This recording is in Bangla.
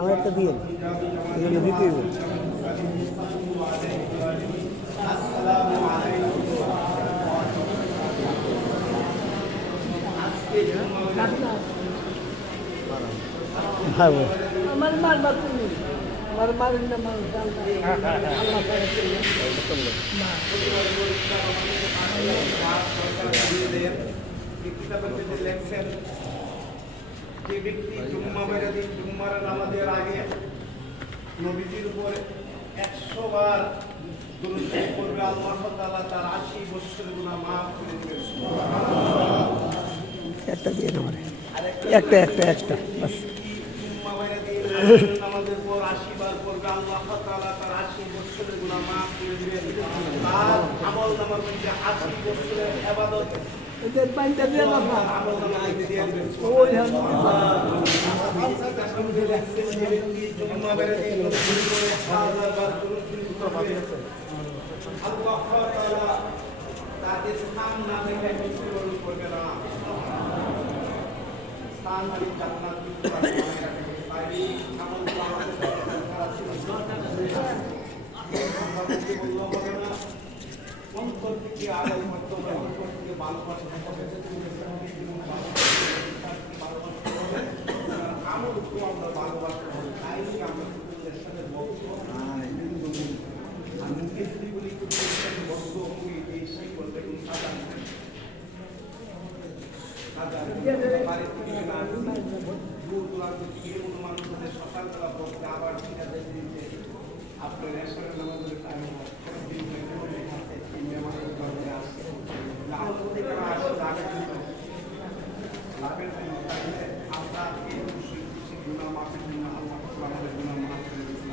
আমার একটা দিয়ে দিতে আমার মারবার তুমি আমার মারেন না মানুষ লেখছেন যে ব্যক্তি জুম্মা মেরে দিন জুম্মার নামাজের আগে নবীজির উপর 100 বার দুরূদ শরীফ পড়বে, আল্লাহ তাআলা তার 80 বছরের গুনাহ মাফ করে দিবেন। একটা দিয়ে তোমার একটা বাস জুম্মা মেরে দিন নামাজের পর 80 বার পড়বে, আল্লাহ তাআলা তার 80 বছরের গুনাহ মাফ করে দিবেন। তার আমল নামার মধ্যে 80 বছরের ইবাদত এদের পাইটা দিয়ে বাবা আমল নামা দিয়ে দিবেন। ওই জুম্মা মেরে দিন নবীজির উপর 1000 বার দুরূদ শরীফ পড়বে, আল্লাহ তাআলা তাকে স্থান না দেখে মৃত্যুবরণ করবে না। স্থান মানে জান্নাত অন্তর থেকে আগে করতে হবে, অন্তর থেকে ভালোবাসতে হবে, আমল তো আমরা ভালোবাসতে হবে, তাই আমরা কুকুরের সাথে বক্ত আমি যদি বলি কুকুরের সাথে বক্ত হই এই সেই করতে কোন সাজা বাড়ির থেকে না দূর দূরান্ত থেকে কোনো মানুষদের সকালবেলা বসতে আবার ফিরে দিতে আপনার রেশনের নামাজের টাইম লাভের জন্য তাইলে আমরা এই গুণা মাফের জন্য আল্লাহ আমাদের গুণা মাফ করে দিচ্ছি।